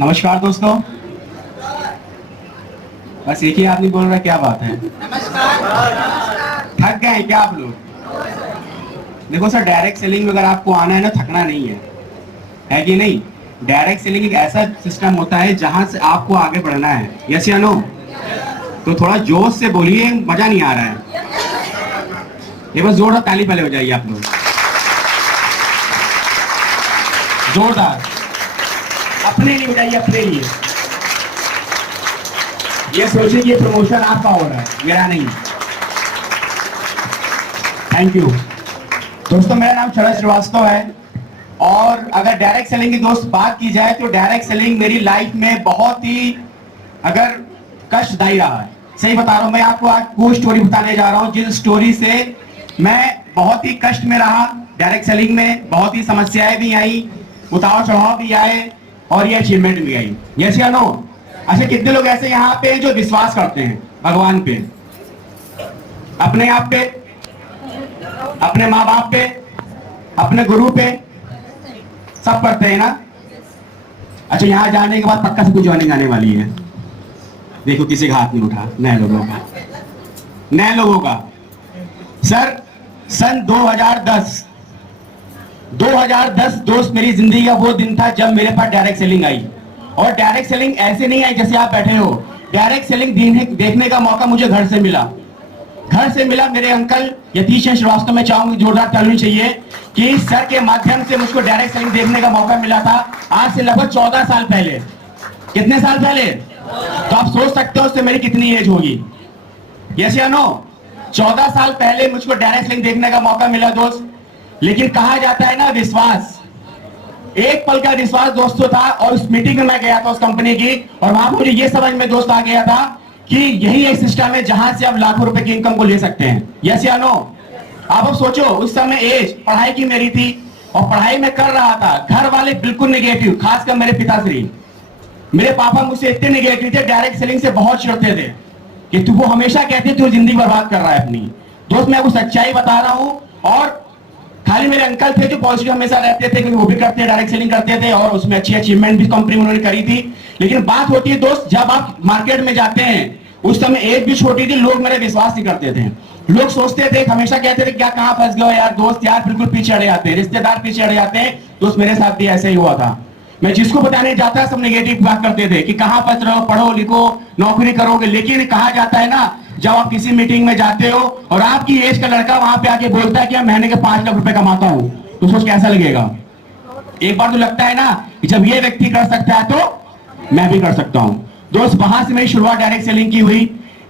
नमस्कार दोस्तों। बस एक ही आदमी बोल रहा है, क्या बात है? थक गए हैं क्या आप लोग? देखो सर, डायरेक्ट सेलिंग में अगर आपको आना है ना, थकना नहीं है कि नहीं? डायरेक्ट सेलिंग एक ऐसा सिस्टम होता है जहां से आपको आगे बढ़ना है। यस या नो? तो थोड़ा जोश से बोलिए, मजा नहीं आ रहा है। ये बस जोरदार ताली पहले हो जाइए आप लोग, जोरदार। अपने लिए बजाइए, अपने लिए। ये सोचिए कि ये प्रमोशन आपका हो रहा है, मेरा नहीं। थैंक यू दोस्तों। मेरा नाम शरद श्रीवास्तव है और अगर डायरेक्ट सेलिंग की दोस्त बात की जाए तो डायरेक्ट सेलिंग मेरी लाइफ में बहुत ही अगर कष्टदायी रहा है। सही बता रहा हूं, मैं आपको आज वो स्टोरी बताने जा रहा हूं जिस स्टोरी से मैं बहुत ही कष्ट में रहा। डायरेक्ट सेलिंग में बहुत ही समस्याएं भी आई, उतार चढ़ाव भी आए और ये अचीवमेंट भी आई। यस या नो? अच्छा, कितने लोग ऐसे यहाँ पे जो विश्वास करते हैं भगवान पे, अपने आप पे, अपने माँ बाप पे, अपने गुरु पे? सब करते हैं ना? अच्छा, यहाँ जाने के बाद पक्का से कुछ ज्वाइनिंग आने वाली है। देखो किसी का हाथ नहीं उठा, नए लोगों का, नए लोगों का। सर, सन 2010 दोस्त, मेरी जिंदगी का वो दिन था जब मेरे पास डायरेक्ट सेलिंग आई। और डायरेक्ट सेलिंग ऐसे नहीं आई जैसे आप बैठे हो। डायरेक्ट सेलिंग देखने का मौका मुझे घर से मिला। मेरे अंकल यतीश श्रीवास्तव में चाहूंगी जोरदार ताली चाहिए कि सर के माध्यम से मुझको डायरेक्ट सेलिंग देखने का मौका मिला था, आज से लगभग 14 साल पहले। कितने साल पहले? तो आप सोच सकते हो उससे मेरी कितनी एज होगी। यस या नो? 14 साल पहले मुझको डायरेक्ट सेलिंग देखने का मौका मिला दोस्त। लेकिन कहा जाता है ना, विश्वास, एक पल का विश्वास दोस्तों था। और उस मीटिंग में मैं गया था उस कंपनी की, और वहां मुझे ये समझ में दोस्त आ गया था कि यही एक सिस्टम है जहां से आप लाखों रुपए की इनकम को ले सकते हैं। यस या नो? आप अब सोचो, उस समय एज पढ़ाई की मेरी थी और पढ़ाई में कर रहा था। घर वाले बिल्कुल निगेटिव, खासकर मेरे पिताश्री, मेरे पापा मुझसे इतने निगेटिव थे, डायरेक्ट सेलिंग से बहुत चिढ़ते थे कि तू, वो हमेशा कहते तू जिंदगी बर्बाद कर रहा है अपनी। दोस्त, मैं वो सच्चाई बता रहा हूं। और खाली मेरे अंकल थे जो पॉजिटिव हमेशा रहते थे, क्योंकि वो भी करते, डायरेक्ट सेलिंग करते थे और उसमें अच्छी अचीवमेंट भी कंपनी में उन्होंने करी थी। लेकिन बात होती है दोस्त, जब आप मार्केट में जाते हैं, उस समय एज भी छोटी थी, लोग मेरे विश्वास नहीं करते थे। लोग सोचते थे, हमेशा कहते थे क्या कहां फंस गए यार दोस्त, यार बिल्कुल पीछे हट जाते हैं, रिश्तेदार पीछे हट जाते हैं। दोस्त, मेरे साथ भी ऐसे ही हुआ था। मैं जिसको बताने जाता सब नेगेटिव बात करते थे कि कहां फंस रहे हो, पढ़ो लिखो, नौकरी करोगे। लेकिन कहा जाता है ना, जब आप किसी मीटिंग में जाते हो और आपकी एज का लड़का वहां पे आके बोलता है कि मैं महीने के 5 लाख रुपए कमाता हूं, तो सोच कैसा लगेगा? एक बार तो लगता है ना कि जब ये व्यक्ति कर सकता है तो मैं भी कर सकता हूं। दोस्त, वहां से मेरी शुरुआत डायरेक्ट सेलिंग की हुई।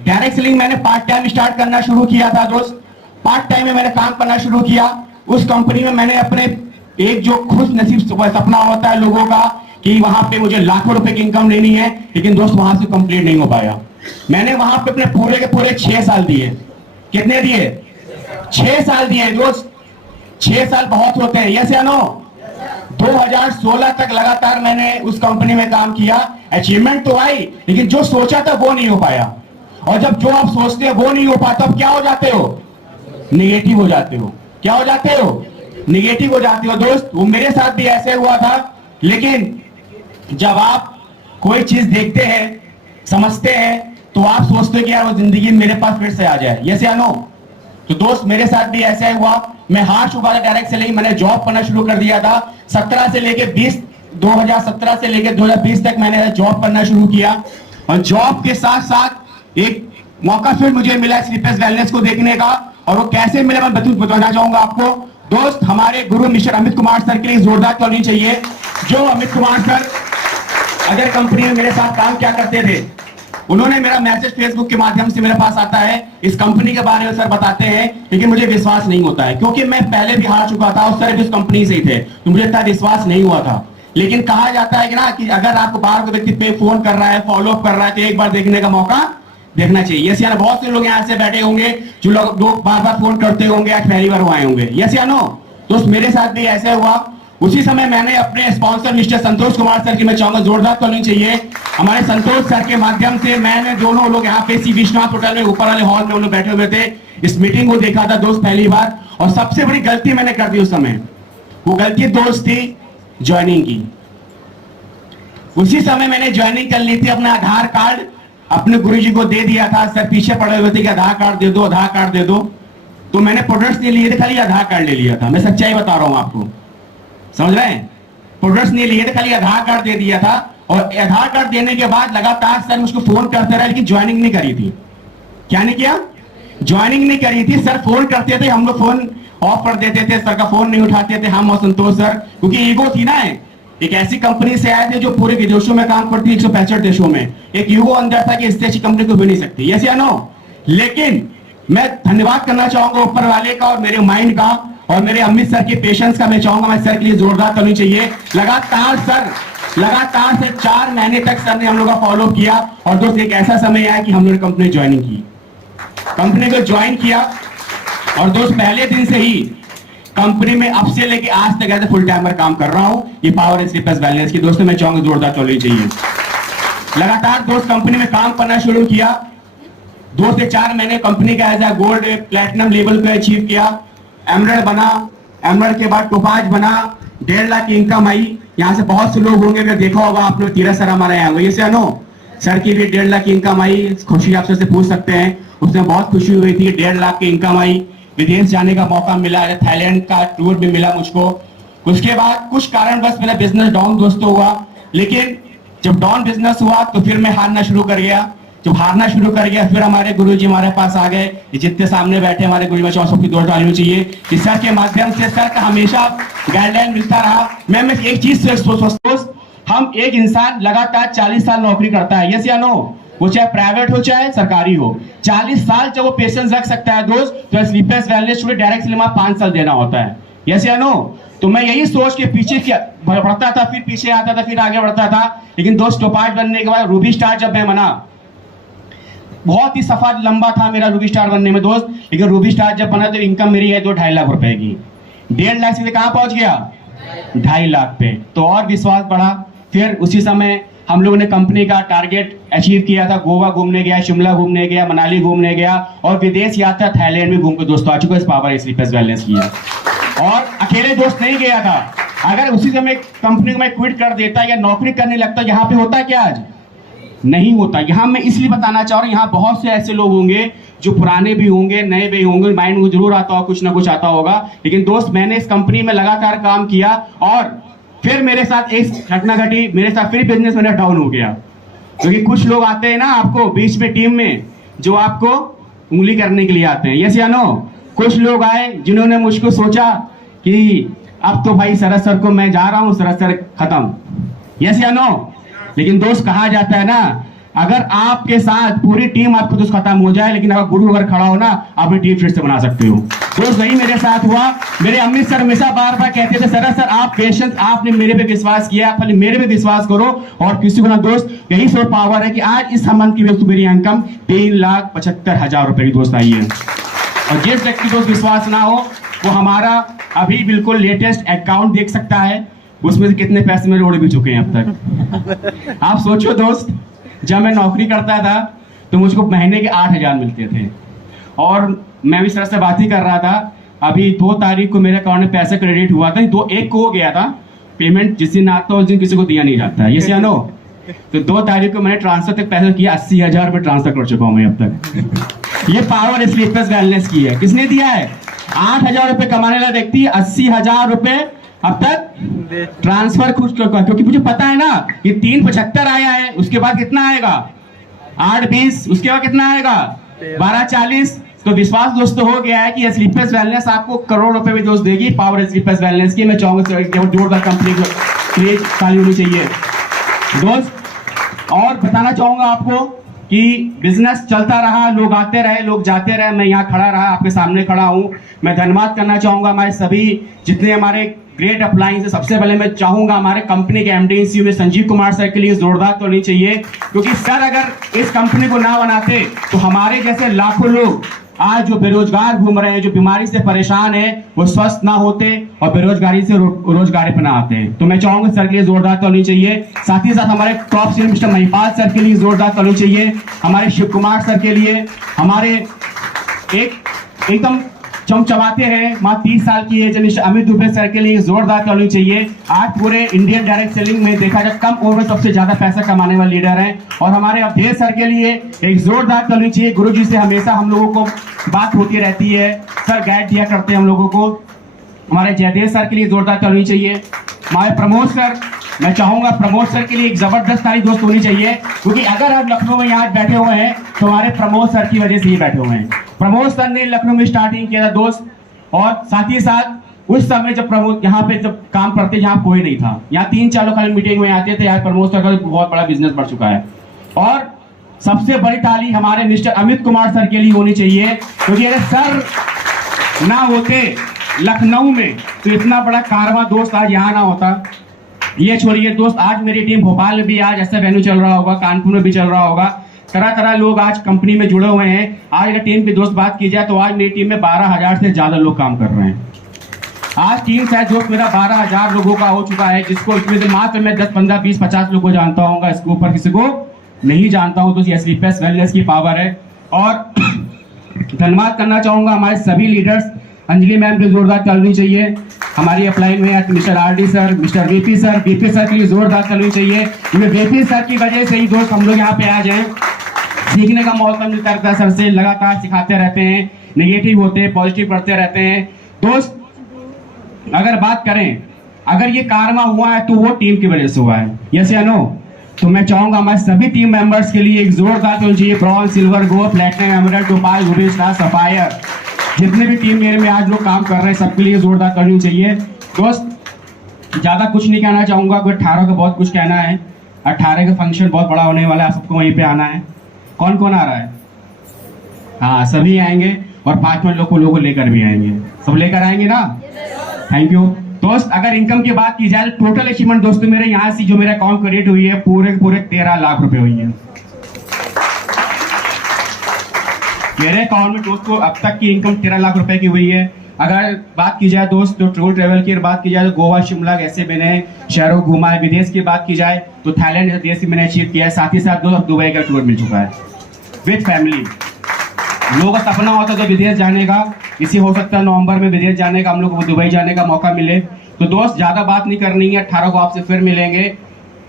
डायरेक्ट सेलिंग मैंने पार्ट टाइम स्टार्ट करना शुरू किया था दोस्त। पार्ट टाइम में मैंने काम करना शुरू किया। उस कंपनी में मैंने अपने एक जो खुश नसीब सपना होता है लोगों का कि वहां पे मुझे लाखों रुपए की इनकम लेनी है, लेकिन दोस्त वहां से कंप्लीट नहीं हो पाया। मैंने वहां पे अपने पूरे के पूरे 6 साल दिए। कितने दिए? 6 साल दिए दोस्त। 6 साल बहुत होते हैं। यस या नो? 2016 तक लगातार मैंने उस कंपनी में काम किया। अचीवमेंट तो आई, लेकिन जो सोचा था वो नहीं हो पाया। और जब जो आप सोचते हो वो नहीं हो पाता, अब क्या हो जाते हो? निगेटिव हो जाते हो। क्या हो जाते हो? निगेटिव हो जाते हो। दोस्त, वो मेरे साथ भी ऐसे हुआ था। लेकिन जब आप कोई चीज देखते हैं, समझते हैं, तो आप सोचते हो कि यार वो जिंदगी मेरे पास फिर से आ जाए। यस या नो? तो दोस्त, मेरे साथ भी ऐसा हुआ। मैं हार चुका था डायरेक्ट सेलिंग। मैंने जॉब करना शुरू कर दिया था। 2017 से लेके 2020 तक मैंने जॉब करना शुरू किया। और जॉब के साथ साथ एक मौका फिर मुझे मिला स्लीपलेस वेलनेस को देखने का। और वो कैसे मिला मैं बताना चाहूंगा आपको। दोस्त, हमारे गुरु मिस्टर अमित कुमार सर के लिए जोरदार ताली चाहिए। जो अमित कुमार सर अगर कंपनी में मेरे साथ काम क्या करते थे, उन्होंने मेरा मैसेज फेसबुक के माध्यम से मेरे पास आता है, इस कंपनी के बारे में सर बताते हैं, लेकिन मुझे विश्वास नहीं होता है क्योंकि मैं पहले भी हार चुका था और सर भी उस कंपनी से ही थे, तो मुझे इतना विश्वास नहीं हुआ था। लेकिन कहा जाता है कि ना कि अगर आपको बाहर कोई व्यक्ति पे फोन कर रहा है, फॉलो अप कर रहा है, तो एक बार देखने का मौका देखना चाहिए। यस या नो? बहुत से लोग यहाँ से बैठे होंगे जो लोग बार बार फोन करते होंगे, आज पहली बार आए होंगे। यस या नो? तो मेरे साथ भी ऐसा हुआ। उसी समय मैंने अपने sponsor mister Santosh Kumar sir की मैं चाहूंगा जोरदार ताली चाहिए। हमारे संतोष सर के माध्यम से मैंने दोनों लोग यहाँ पे सी विश्वनाथ होटल में ऊपर वाले हॉल में लोग बैठे हुए थे, इस मीटिंग को देखा था दोस्त पहली बार। और सबसे बड़ी गलती मैंने कर दी उस समय, वो गलती दोस्त थी ज्वाइनिंग की। उसी समय मैंने ज्वाइनिंग कर ली थी। अपना आधार कार्ड अपने गुरुजी को दे दिया था। सर पीछे पड़े हुए थे कि आधार कार्ड दे दो, आधार कार्ड दे दो। तो मैंने प्रोडक्ट्स नहीं लिए थे, खाली आधार कार्ड ले लिया था। मैं सच्चाई बता रहा हूं आपको, समझ रहे हैं? प्रोडक्ट्स नहीं लिए थे, खाली आधार कार्ड दे दिया था। और आधार कार्ड देने के बाद लगातार सर मुझको फोन करते रहे, लेकिन ज्वाइनिंग नहीं करी थी। क्या नहीं किया? ज्वाइनिंग नहीं करी थी। सर फोन करते थे, हम लोग फोन ऑफ कर देते थे, सर का फोन नहीं उठाते थे हम और संतोष सर, क्योंकि ईगो थी ना। एक ऐसी कंपनी से आए थे जो पूरे विदेशों में काम करती है, 165 देशों में। एक ईगो अंदर था कि इससे अच्छी कंपनी तो हो नहीं सकती, यस या नो? लेकिन मैं धन्यवाद करना चाहूंगा ऊपर वाले का और मेरे माइंड का और मेरे अमित सर के पेशेंस का। मैं चाहूंगा मैं सर के लिए जोरदार करनी चाहिए। लगातार से 4 महीने तक सर ने हम लोग का फॉलो किया। और दोस्त एक ऐसा समय आया कि हम लोग ने कंपनी ज्वाइनिंग की, कंपनी को ज्वाइन किया। और दोस्त पहले दिन से ही कंपनी में अब से लेके आज तक ऐसे फुल टाइमर काम कर रहा हूं। ये पावर स्लीपर्स वेलनेस की दोस्तों मैं चाहूंगा जोरदार चलनी चाहिए। लगातार दोस्त कंपनी में काम करना शुरू किया। 2 से 4 महीने कंपनी का as a gold platinum level पे अचीव किया। एमरल्ड बना, एमरल्ड के बाद टोपाज बना, 1.5 लाख की इनकम आई। यहाँ से बहुत से लोग होंगे, अगर देखा होगा आपने, तीरथ सर हमारे यहाँ हुए से नो सर की भी 1.5 लाख की इनकम आई। खुशी आप से पूछ सकते हैं, उसमें बहुत खुशी हुई थी। 1.5 लाख की इनकम आई, विदेश जाने का मौका मिला, थाईलैंड का टूर भी मिला मुझको। उसके बाद कुछ कारणवश मेरा बिजनेस डाउन दोस्तों हुआ। लेकिन जब डाउन बिजनेस हुआ तो फिर मैं हारना शुरू कर गया। जब हारना शुरू कर गया फिर हमारे गुरुजी हमारे पास आ गए। जितने सामने बैठे हमारे गुरुजी, में सबकी दौड़ डालनी चाहिए कि सर के माध्यम से सर का हमेशा गाइडलाइन मिलता रहा। मैं एक चीज से सोच, हम एक इंसान लगातार 40 साल नौकरी करता है, यस या नो? वो चाहे प्राइवेट हो चाहे सरकारी हो, 40 साल जब वो पेशेंस रख सकता है दोस्त, तो Sleepers wellness studio direct selling में 5 साल देना होता है, यस या नो? तो मैं यही सोच के पीछे बढ़ता था, फिर पीछे आता था, फिर आगे बढ़ता था। लेकिन दोस्त टोपाज बनने के बाद रूबी स्टार जब मैं बना, बहुत ही सफर लंबा था मेरा रूबी स्टार बनने में दोस्त। लेकिन रूबी स्टार जब बना तो इनकम मेरी है 2-2.5 लाख रुपए की। 1.5 लाख से कहां पहुंच गया? 2.5 लाख पे। तो और विश्वास बढ़ा। फिर उसी समय हम लोगों ने कंपनी का टारगेट अचीव किया था। गोवा घूमने गया, शिमला घूमने गया, मनाली घूमने गया और विदेश यात्रा थाईलैंड में घूम के दोस्तों आ चुका है। इस पावर स्लीपर्स वेलनेस किया और अकेले दोस्त नहीं गया था। अगर उसी समय कंपनी को मैं क्विट कर देता या नौकरी करने लगता, यहाँ पे होता क्या आज? नहीं होता। यहाँ मैं इसलिए बताना चाह रहा हूँ, यहाँ बहुत से ऐसे लोग होंगे जो पुराने भी होंगे, नए भी होंगे, माइंड में जरूर आता होगा, कुछ ना कुछ आता होगा। लेकिन दोस्त मैंने इस कंपनी में लगातार काम किया और फिर मेरे साथ एक घटना घटी। मेरे साथ फिर बिजनेस मेरा डाउन हो गया, क्योंकि कुछ लोग आते हैं ना आपको बीच में टीम में, जो आपको उंगली करने के लिए आते हैं, यस या नो? कुछ लोग आए जिन्होंने मुझको सोचा कि अब तो भाई शरद सर को मैं जा रहा हूँ, शरद सर खत्म, यस या नो? लेकिन दोस्त कहा जाता है ना, अगर आपके साथ पूरी टीम आपको दोस्त खत्म हो जाए, लेकिन अगर गुरु अगर खड़ा हो ना, अपनी टीम फिर से बना सकते हो। दोस्त वही मेरे साथ हुआ। मेरे अमित सर हमेशा बार बार कहते थे, शरद सर आप पेशेंस, आपने मेरे पे विश्वास किया, खाली मेरे पे विश्वास करो और किसी को ना। दोस्त यही सो पावर है कि आज इस संबंध की वस्तु मेरी इनकम 3,75,000 रुपए की दोस्त आई है। और जिस व्यक्ति को विश्वास ना हो वो हमारा अभी बिल्कुल लेटेस्ट अकाउंट देख सकता है, उसमें से कितने पैसे मेरे उड़ भी चुके हैं अब तक। आप सोचो दोस्त, जब मैं नौकरी करता था तो मुझको महीने के 8,000 मिलते थे और मैं भी सर से बात ही कर रहा था। अभी 2 तारीख को मेरे अकाउंट में पैसा क्रेडिट हुआ था, 1 को हो गया था पेमेंट। जिस दिन आता उस दिन किसी को दिया नहीं जाता है, ये या नो? तो 2 तारीख को मैंने ट्रांसफर तक पैसा किया, 80,000 रुपए ट्रांसफर कर चुका हूँ मैं अब तक। ये पावर स्लीपर्स वेलनेस की है। किसने दिया है? 8,000 रुपए कमाने वाला व्यक्ति 80,000 रुपए अब तक ट्रांसफर खुद, क्योंकि मुझे पता है ना ये 3,75 आया है, उसके बाद कितना आएगा? 8,20, उसके बाद कितना आएगा? 12,40। तो विश्वास दोस्तों हो गया है कि स्लीपर्स वेलनेस आपको करोड़ रुपए में दोस्त देगी। पावर स्लीपर्स वेलनेस की मैं चाहूंगा जोरदार कंपनी को ताली होनी चाहिए दोस्त। और बताना चाहूंगा आपको कि बिजनेस चलता रहा, लोग आते रहे, लोग जाते रहे, मैं यहाँ खड़ा रहा, आपके सामने खड़ा हूँ। मैं धन्यवाद करना चाहूंगा हमारे सभी जितने हमारे ग्रेट अप्लायंस है। सबसे पहले मैं चाहूंगा हमारे कंपनी के MD CEO Sanjeev Kumar sir के लिए जोरदार तो नहीं चाहिए, क्योंकि सर अगर इस कंपनी को ना बनाते तो हमारे जैसे लाखों लोग आज जो बेरोजगार घूम रहे हैं, जो बीमारी से परेशान है, वो स्वस्थ ना होते और बेरोजगारी से रोजगारी पर ना आते। तो मैं चाहूंगा सर के लिए जोरदार तो नहीं चाहिए। साथ ही साथ हमारे top CM mister Mahipal sir के लिए जोरदार तो नहीं चाहिए। हमारे शिव कुमार सर के लिए, हमारे एकदम चमचमाते हैं। माँ 30 साल की है, मिस्टर अमित दुबे सर के लिए जोरदार ताली चाहिए। आज पूरे इंडियन डायरेक्ट सेलिंग में देखा जाए कम उम्र में सबसे ज्यादा पैसा कमाने वाले लीडर हैं। और हमारे अवधेश सर के लिए एक जोरदार ताली चाहिए। गुरुजी से हमेशा हम लोगों को बात होती रहती है, सर गाइड दिया करते हैं हम लोगों को। हमारे जयदेव सर के लिए जोरदार ताली चाहिए। हमारे प्रमोद सर, मैं चाहूंगा प्रमोद सर के लिए एक जबरदस्त ताली दोस्त होनी चाहिए, क्योंकि अगर आप लखनऊ में यहाँ बैठे हुए हैं तो हमारे प्रमोद सर की वजह से ही बैठे हुए हैं। प्रमोद सर ने लखनऊ में स्टार्टिंग किया था दोस्त, और साथ ही साथ उस समय जब प्रमोद यहाँ पे जब काम करते यहाँ कोई नहीं था, यहाँ 3-4 लोग खाली मीटिंग में आते थे। आज प्रमोद सर का बहुत बड़ा बिजनेस बढ़ चुका है। और सबसे बड़ी ताली हमारे मिस्टर अमित कुमार सर के लिए होनी चाहिए, क्योंकि अगर सर ना होते लखनऊ में तो इतना बड़ा कारवां दोस्त आज यहाँ ना होता। ये छोड़िए दोस्त, आज मेरी टीम भोपाल में भी आज ऐसा वेन्यू चल रहा होगा, कानपुर में भी चल रहा होगा, तरह तरह लोग आज कंपनी में जुड़े हुए हैं। आज अगर टीम की दोस्त बात की जाए तो आज मेरी टीम में 12,000 से ज्यादा लोग काम कर रहे हैं। आज टीम शायद दोस्त मेरा 12,000 लोगों का हो चुका है, जिसको इसमें से मात्र मैं 10, 15, 20, 50 लोगों को जानता हूँ, इसके ऊपर किसी को नहीं जानता हूँ। तो ये स्लीपलेस वेलनेस की पावर है। और धन्यवाद करना चाहूंगा हमारे सभी लीडर्स। अंजलि मैम की जोरदार ताली चाहिए। हमारी अपलाइन में mister RD sir, mister VP sir के लिए जोरदार ताली चाहिए। वीपी सर की वजह से ही दोस्त हम लोग यहाँ पे आ जाए, सीखने का मौका मिलता रहता है। सर से लगातार सिखाते रहते हैं, नेगेटिव होते हैं, पॉजिटिव पढ़ते रहते हैं। दोस्त अगर बात करें, अगर ये कारवा हुआ है तो वो टीम की वजह से हुआ है, यस या नो? तो मैं चाहूंगा हमारे सभी टीम मेंबर्स के लिए एक जोरदार ताली चाहिए। Bronze, silver, gold, platinum, emerald, topaz, Ruby, star, sapphire, जितने भी टीम मेरे में आज लोग काम कर रहे हैं सबके लिए जोरदार करनी चाहिए। दोस्त ज्यादा कुछ नहीं कहना चाहूंगा, कोई 18 का बहुत कुछ कहना है। 18 का फंक्शन बहुत बड़ा होने वाला है, आप सबको वहीं पे आना है। कौन कौन आ रहा है? हाँ, सभी आएंगे और 5 मिनट लोगों को लेकर भी आएंगे। सब लेकर आएंगे ना? थैंक यू दोस्त। अगर इनकम की बात की जाए, टोटल अचीवमेंट दोस्तों मेरे यहाँ से जो मेरा अकाउंट क्रिएट हुई है पूरे 13 लाख रुपए हुई है मेरे अकाउंट में दोस्तों। अब तक की इनकम 13 लाख रुपए की हुई है। अगर बात की जाए दोस्त तो टूर ट्रेवल की बात की जाए तो गोवा, शिमला ऐसे मैंने शहरों को घुमा है। विदेश की बात की जाए तो थाईलैंड जैसे देश मैंने अचीव किया है। साथ ही साथ दोस्त दुबई का टूर मिल चुका है विद फैमिली। लोगों का सपना होता है तो विदेश जाने का, इसी हो सकता है नवंबर में विदेश जाने का, हम लोग को दुबई जाने का मौका मिले। तो दोस्त ज्यादा बात नहीं करनी है, 18 को आपसे फिर मिलेंगे।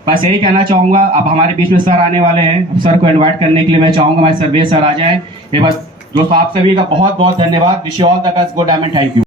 बस यही कहना चाहूंगा। अब हमारे बीच में सर आने वाले हैं, अब सर को इनवाइट करने के लिए मैं चाहूंगा हमारे सर्वेश सर आ जाएं। ये बस दोस्तों आप सभी का बहुत बहुत धन्यवाद। Wish you all the best, good and thank you.